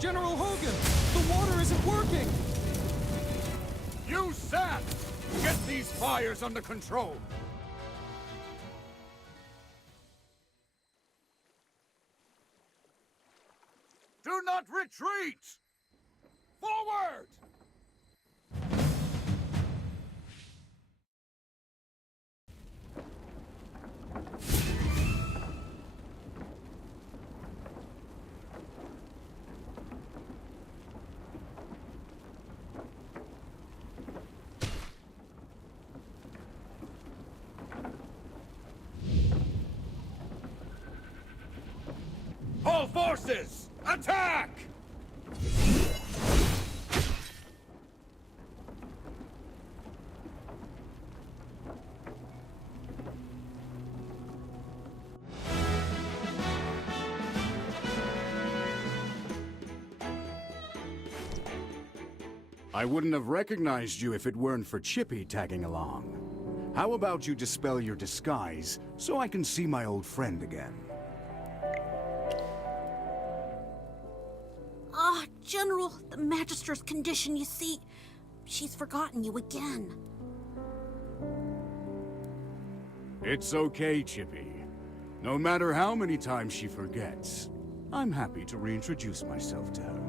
General Hogan, the water isn't working! You Sats! Get these fires under control! Do not retreat! Forward! All forces, attack! I wouldn't have recognized you if it weren't for Chippy tagging along. How about you dispel your disguise so I can see my old friend again? General, the Magister's condition, you see, she's forgotten you again. It's okay, Chippy. No matter how many times she forgets, I'm happy to reintroduce myself to her.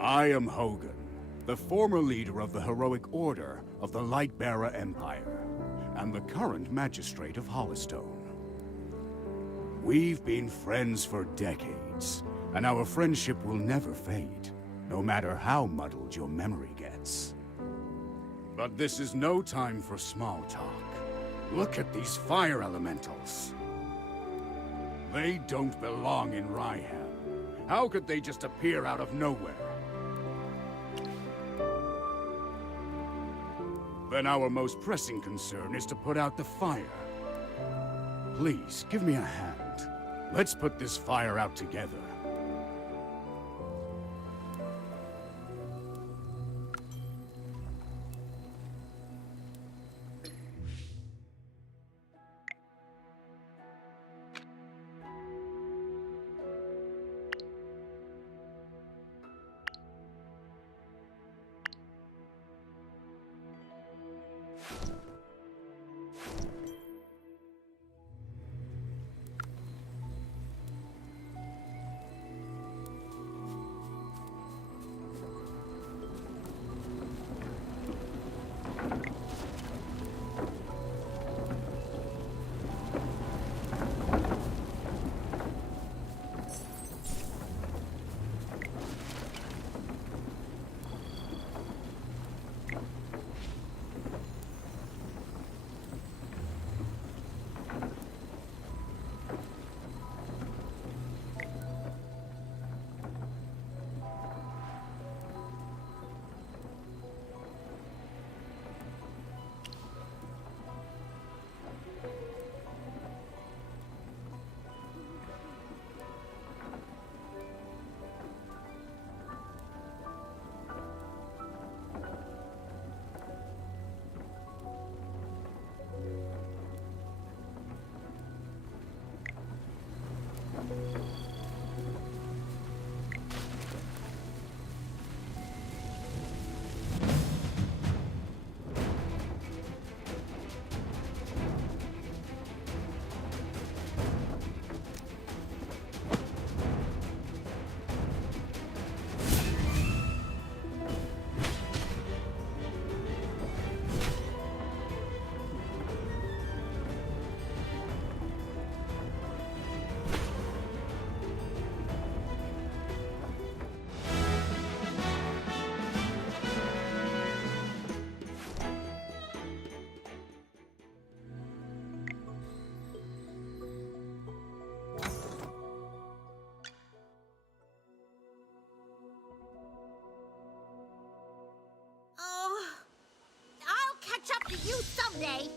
I am Hogan, the former leader of the heroic order of the Lightbearer Empire, and the current magistrate of Hollowstone. We've been friends for decades, and our friendship will never fade, no matter how muddled your memory gets. But this is no time for small talk. Look at these fire elementals. They don't belong in Ryham. How could they just appear out of nowhere? Then our most pressing concern is to put out the fire. Please, give me a hand. Let's put this fire out together. I'll catch up to you someday.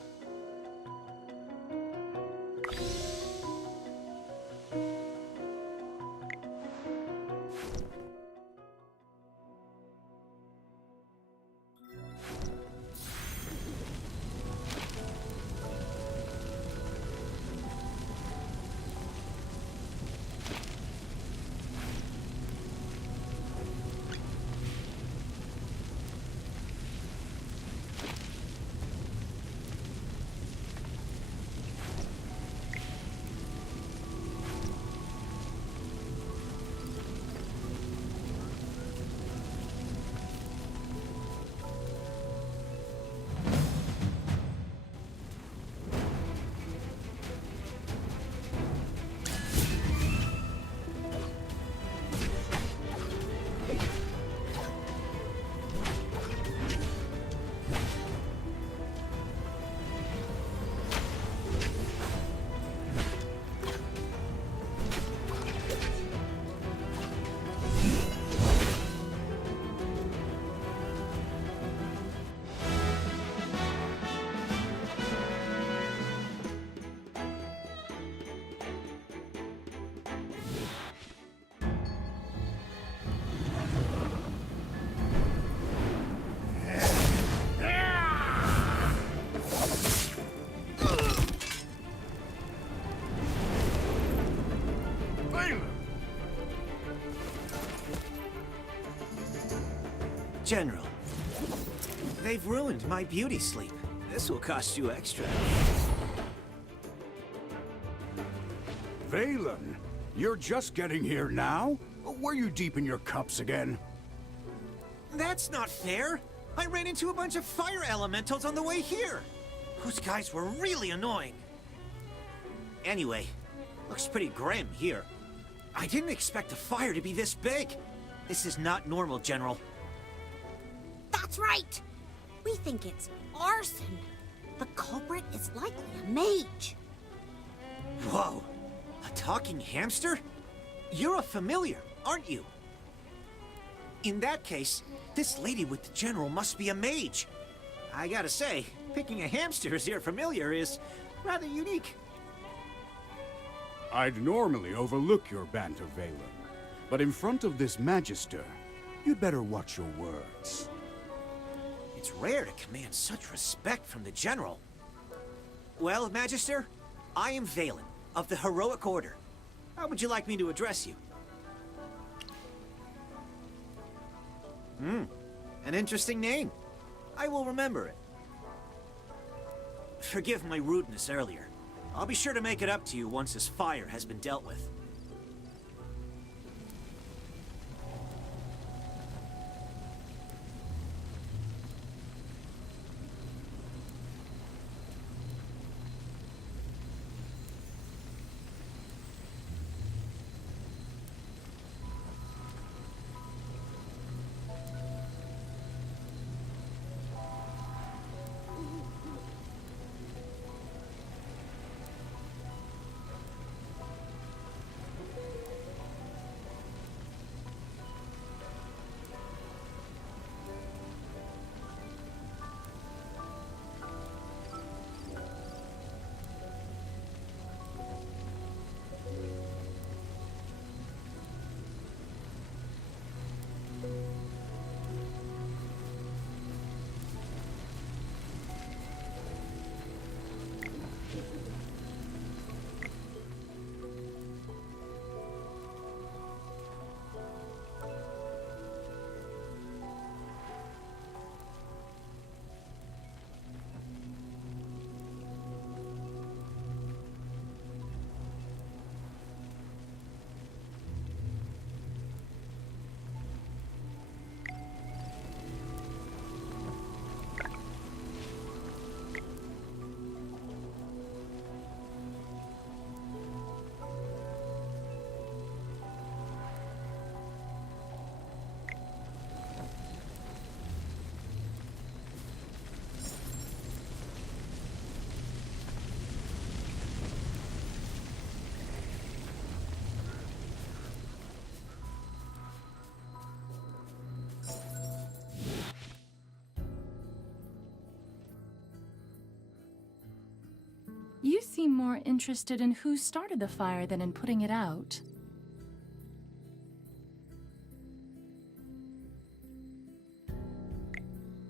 General, they've ruined my beauty sleep. This will cost you extra. Valen, you're just getting here now? Were you deep in your cups again? That's not fair! I ran into a bunch of fire elementals on the way here! Those guys were really annoying. Anyway, looks pretty grim here. I didn't expect the fire to be this big. This is not normal, General. That's right! We think it's arson. The culprit is likely a mage. Whoa! A talking hamster? You're a familiar, aren't you? In that case, this lady with the General must be a mage. I gotta say, picking a hamster as your familiar is rather unique. I'd normally overlook your banter, Valen, but in front of this Magister, you'd better watch your words. It's rare to command such respect from the General. Well, Magister, I am Valen, of the Heroic Order. How would you like me to address you? An interesting name. I will remember it. Forgive my rudeness earlier. I'll be sure to make it up to you once this fire has been dealt with. You seem more interested in who started the fire than in putting it out.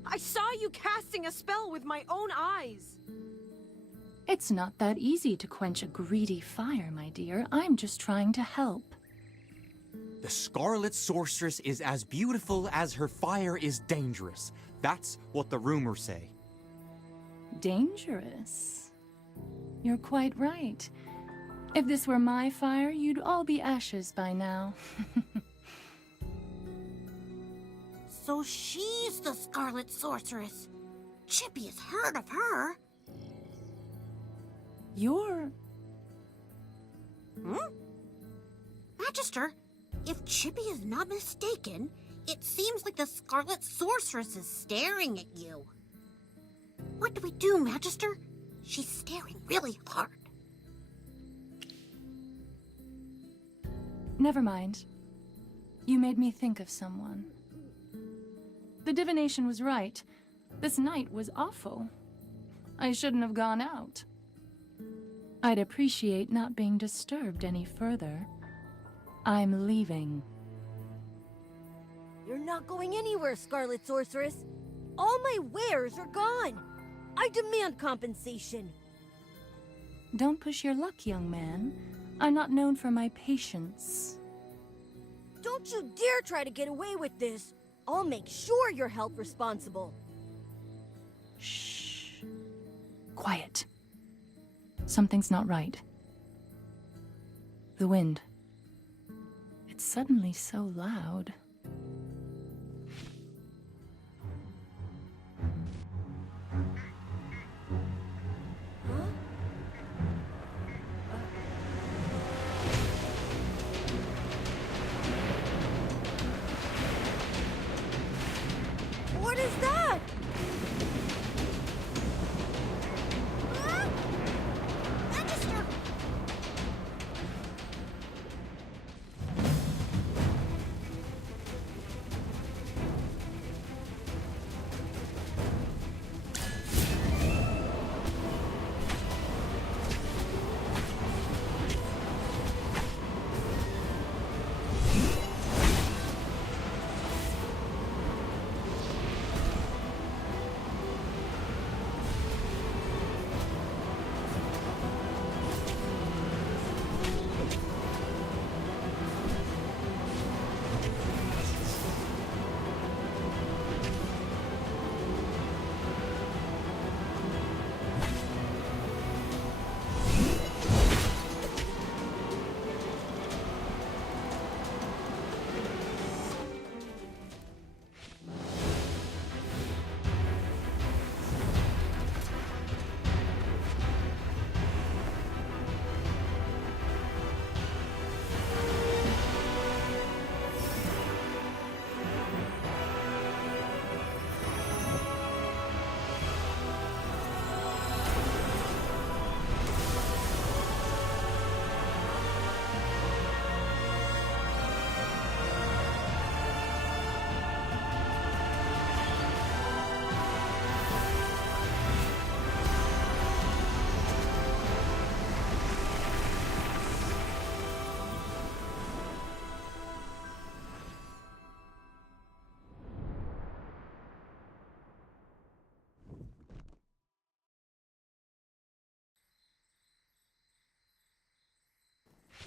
I saw you casting a spell with my own eyes. It's not that easy to quench a greedy fire, my dear. I'm just trying to help. The Scarlet Sorceress is as beautiful as her fire is dangerous. That's what the rumors say. Dangerous? You're quite right. If this were my fire, you'd all be ashes by now. So she's the Scarlet Sorceress. Chippy has heard of her. You're... Magister, if Chippy is not mistaken, it seems like the Scarlet Sorceress is staring at you. What do we do, Magister? She's staring really hard. Never mind. You made me think of someone. The divination was right. This night was awful. I shouldn't have gone out. I'd appreciate not being disturbed any further. I'm leaving. You're not going anywhere, Scarlet Sorceress. All my wares are gone. I demand compensation. Don't push your luck, young man. I'm not known for my patience. Don't you dare try to get away with this. I'll make sure you're held responsible. Shh. Quiet. Something's not right. The wind. It's suddenly so loud. What is that? Magister!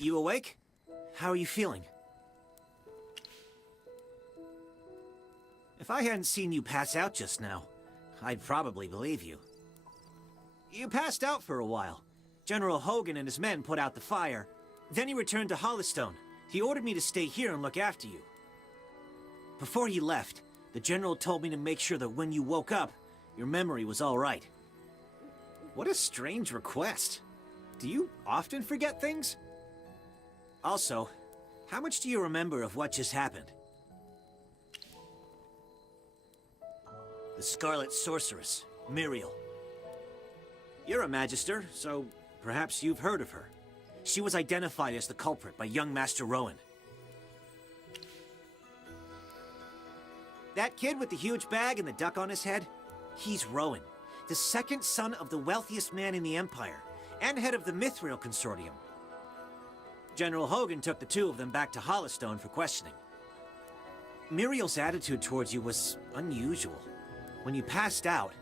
You awake? How are you feeling? If I hadn't seen you pass out just now, I'd probably believe you. You passed out for a while. General Hogan and his men put out the fire. Then he returned to Hollystone. He ordered me to stay here and look after you. Before he left, the General told me to make sure that when you woke up, your memory was all right. What a strange request. Do you often forget things? Also, how much do you remember of what just happened? The Scarlet Sorceress, Muriel. You're a Magister, so perhaps you've heard of her. She was identified as the culprit by young Master Rowan. That kid with the huge bag and the duck on his head? He's Rowan, the second son of the wealthiest man in the Empire, and head of the Mithril Consortium. General Hogan took the two of them back to Hollystone for questioning. Muriel's attitude towards you was unusual. When you passed out,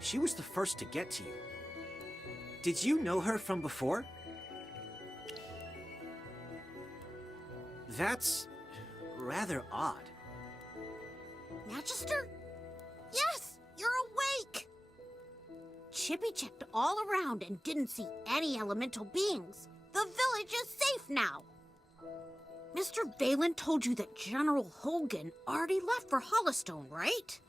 she was the first to get to you. Did you know her from before? That's rather odd. Magister? Yes, you're awake! Chippy checked all around and didn't see any elemental beings. The village is safe now. Mr. Valen told you that General Hogan already left for Hollystone, right?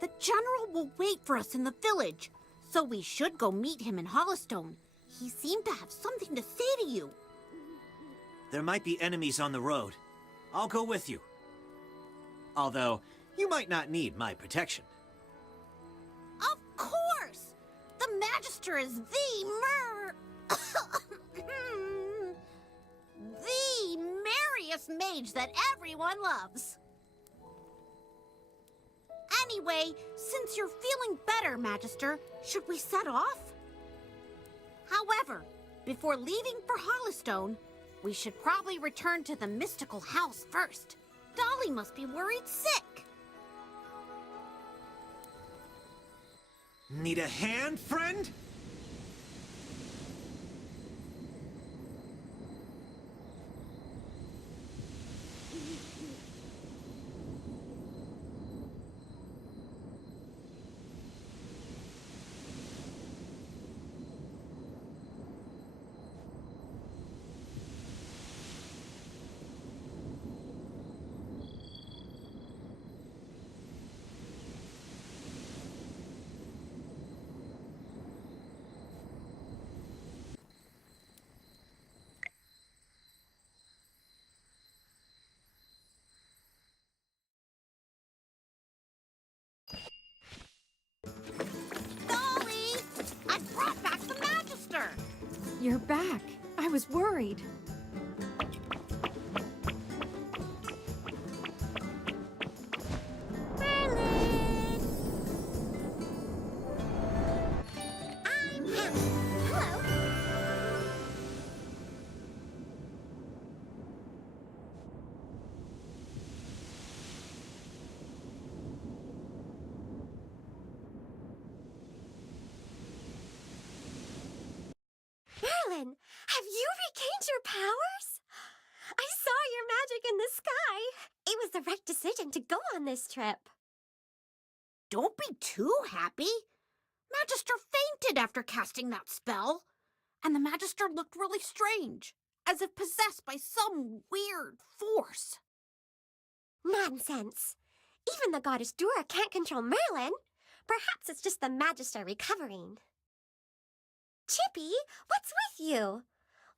The General will wait for us in the village, so we should go meet him in Hollystone. He seemed to have something to say to you. There might be enemies on the road. I'll go with you. Although, you might not need my protection. Of course! The Magister is the merriest mage that everyone loves. Anyway, since you're feeling better, Magister, should we set off? However, before leaving for Hollystone, we should probably return to the mystical house first. Dolly must be worried sick. Need a hand, friend? You're back. I was worried. I'm Hannah. Hello. Merlin, have you regained your powers? I saw your magic in the sky. It was the right decision to go on this trip. Don't be too happy. Magister fainted after casting that spell. And the Magister looked really strange, as if possessed by some weird force. Nonsense. Even the goddess Dura can't control Merlin. Perhaps it's just the Magister recovering. Chippy, what's with you?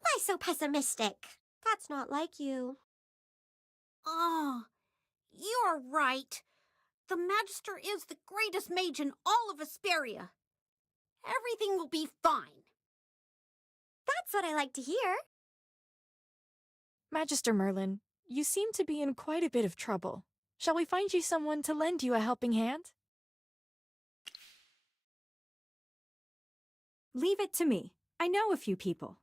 Why so pessimistic? That's not like you. Oh, you're right. The Magister is the greatest mage in all of Asperia. Everything will be fine. That's what I like to hear. Magister Merlin, you seem to be in quite a bit of trouble. Shall we find you someone to lend you a helping hand? Leave it to me. I know a few people.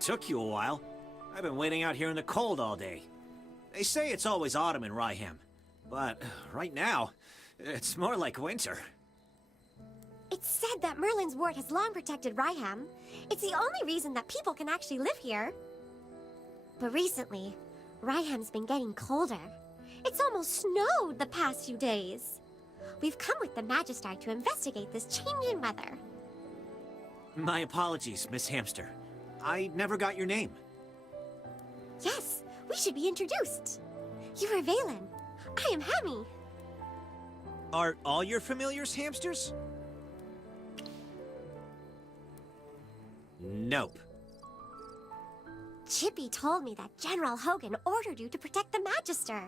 Took you a while. I've been waiting out here in the cold all day. They say it's always autumn in Ryham, but right now, it's more like winter. It's said that Merlin's ward has long protected Ryham. It's the only reason that people can actually live here. But recently, Ryham's been getting colder. It's almost snowed the past few days. We've come with the Magister to investigate this change in weather. My apologies, Miss Hamster. I never got your name. Yes, we should be introduced. You are Valen. I am Hammy. Are all your familiars hamsters? Nope. Chippy told me that General Hogan ordered you to protect the Magister.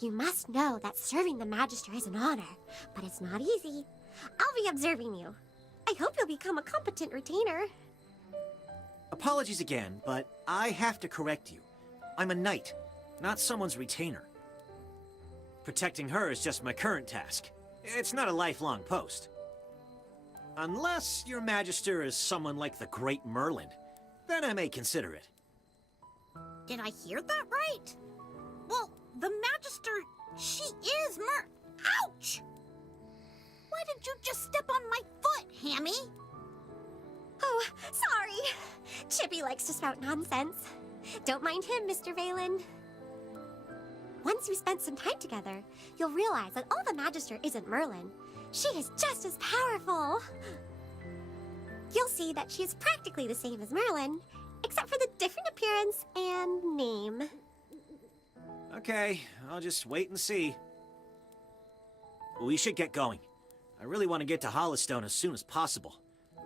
You must know that serving the Magister is an honor, but it's not easy. I'll be observing you. I hope you'll become a competent retainer. Apologies again, but I have to correct you. I'm a knight, not someone's retainer. Protecting her is just my current task. It's not a lifelong post. Unless your Magister is someone like the Great Merlin, then I may consider it. Did I hear that right? Well, the Magister, she is Ouch! Why did you just step on my foot, Hammy? Oh, sorry. Chippy likes to spout nonsense. Don't mind him, Mr. Valen. Once you spend some time together, you'll realize that all the Magister isn't Merlin. She is just as powerful. You'll see that she is practically the same as Merlin, except for the different appearance and name. Okay, I'll just wait and see. We should get going. I really want to get to Hollowstone as soon as possible.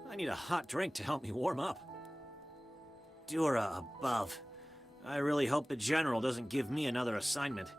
I need a hot drink to help me warm up. Dura above. I really hope the General doesn't give me another assignment.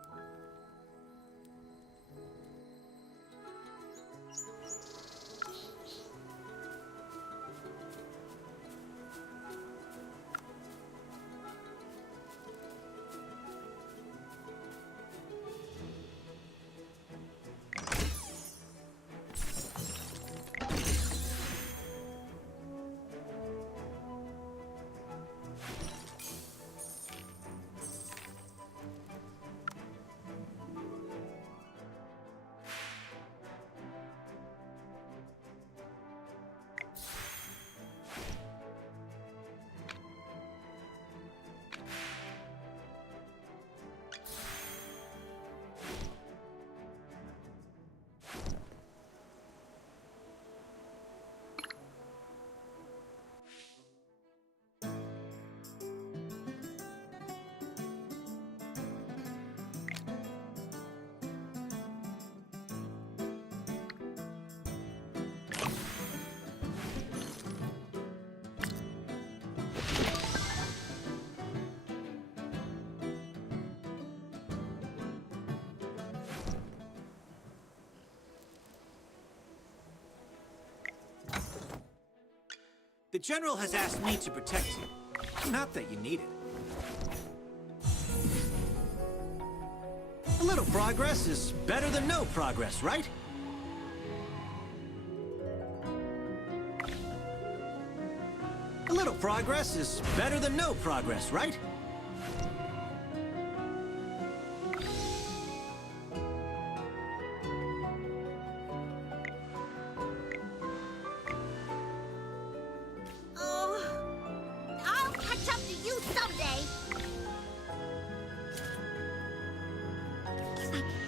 The General has asked me to protect you. Not that you need it. A little progress is better than no progress, right? A little progress is better than no progress, right?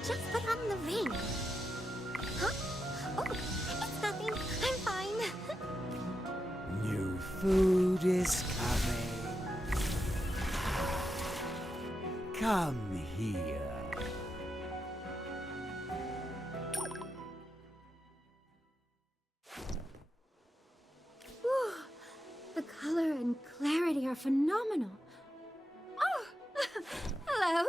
Just put on the ring. Huh? Oh, it's nothing. I'm fine. New food is coming. Come here. Whew. The color and clarity are phenomenal. Oh, hello.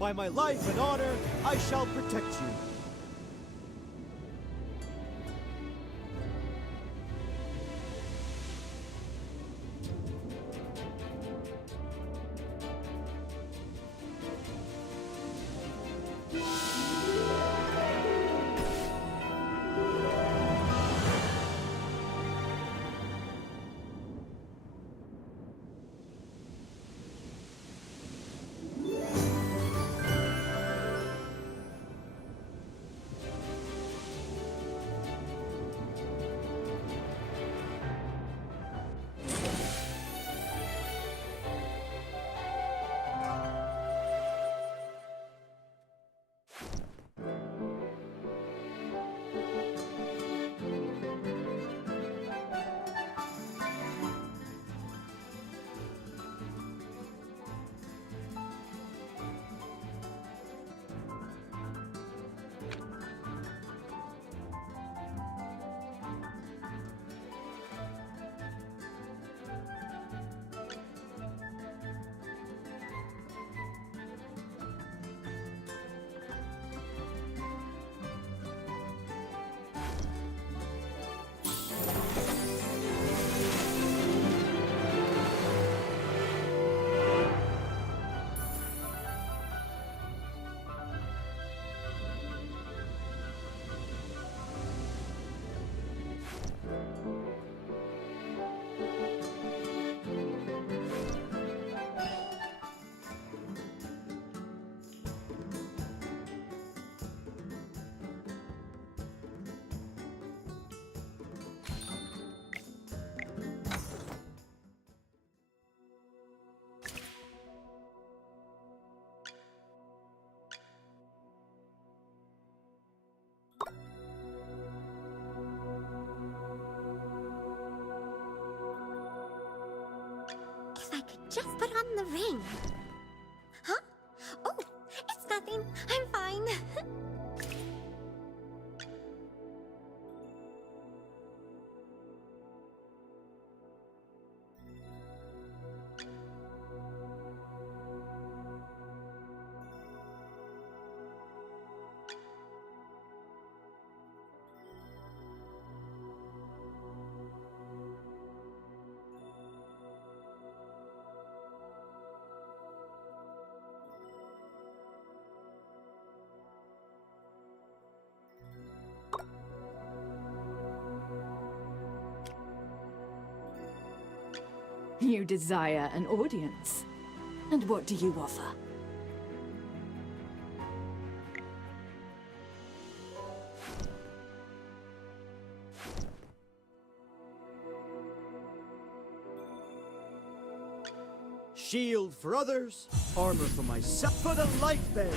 By my life and honor, I shall protect you. If I could just put on the ring. Huh? Oh, it's nothing. I'm fine. You desire an audience. And what do you offer? Shield for others, armor for myself, for the light bearers.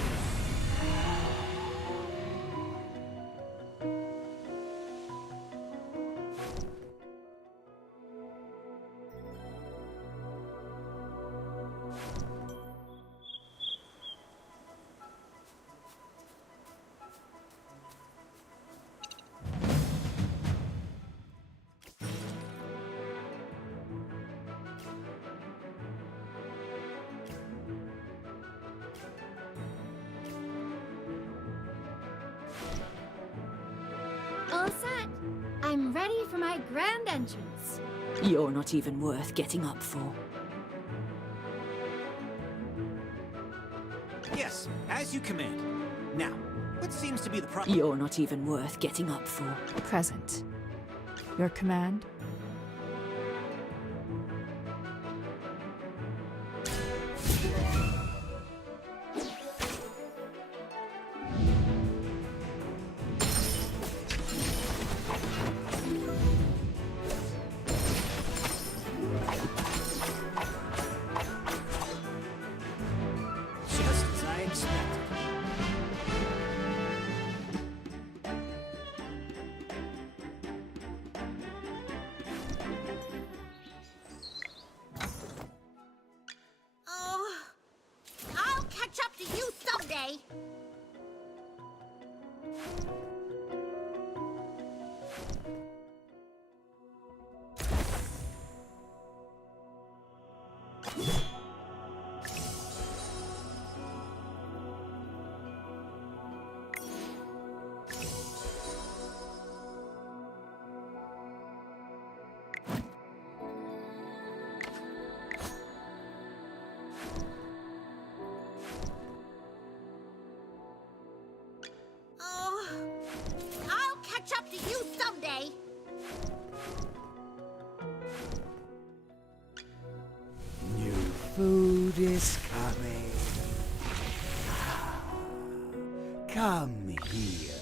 All set. I'm ready for my grand entrance. You're not even worth getting up for. Yes, as you command. Now, what seems to be the problem? You're not even worth getting up for. Present. Your command? Just as I expected. Oh, I'll catch up to you someday. Oh, I'll catch up to you someday. New food is coming. Come here.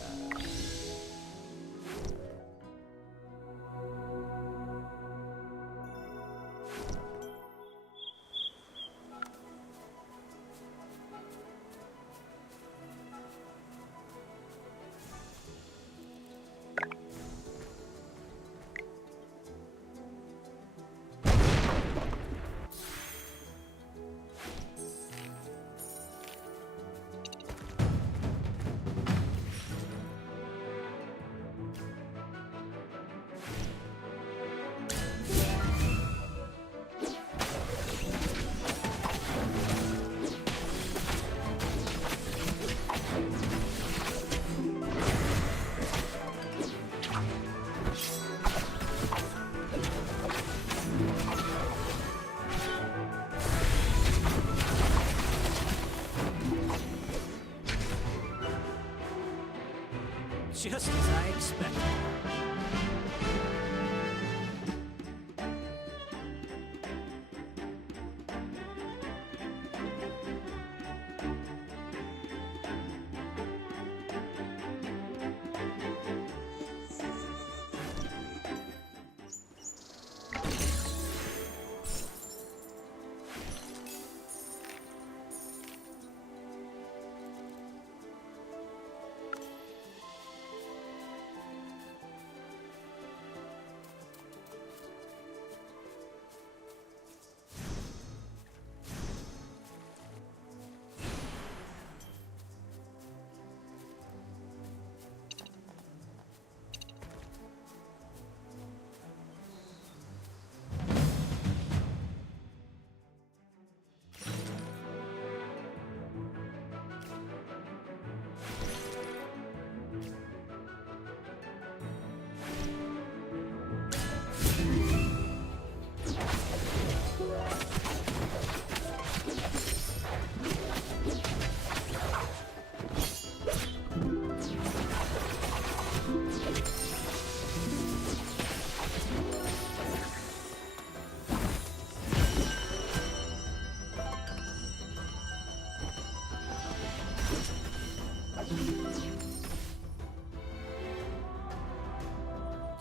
Just as I expected.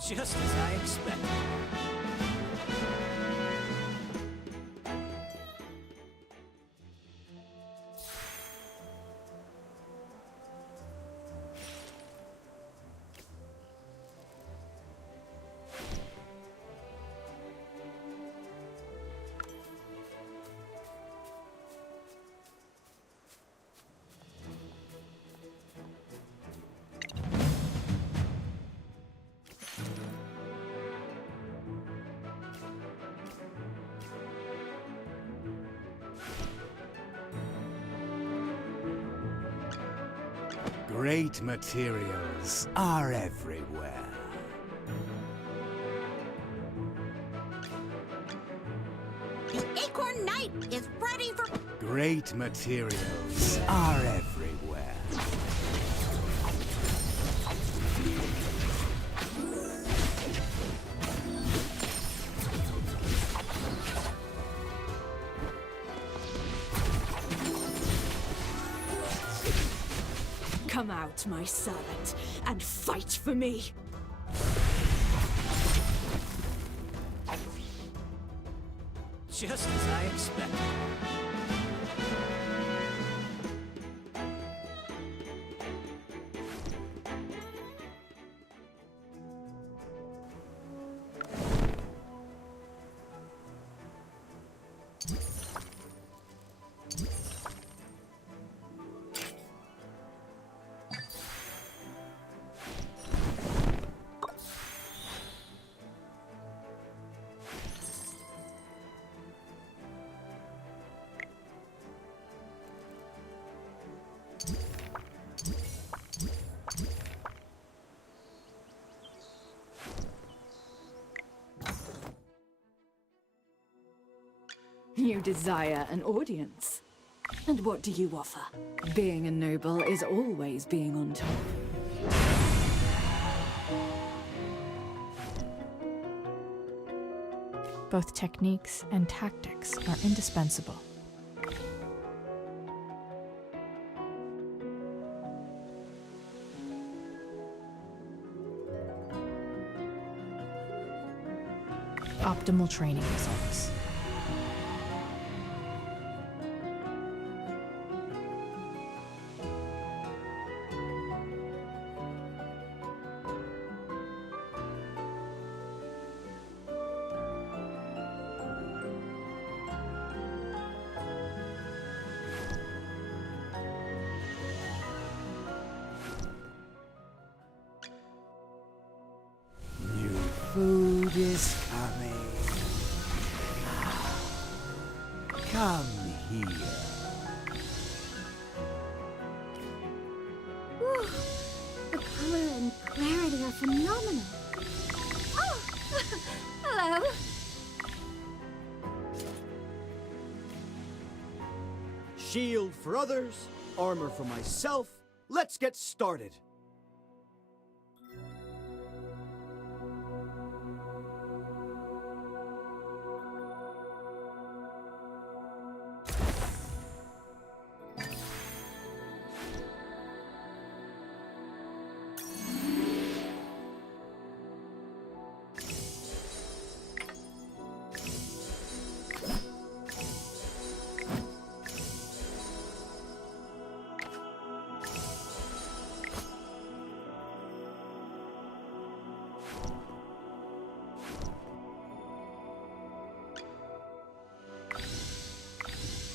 Just as I expected. Great materials are everywhere. The Acorn Knight is ready for... Great materials are everywhere. Come out, my servant, and fight for me! Just as I expected. You desire an audience. And what do you offer? Being a noble is always being on top. Both techniques and tactics are indispensable. Optimal training results. New food is coming. Come here. Whew. The color and clarity are phenomenal. Oh, hello. Shield for others, armor for myself. Let's get started.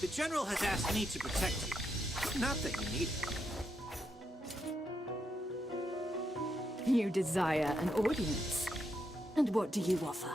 The General has asked me to protect you. Not that you need it. You desire an audience. And what do you offer?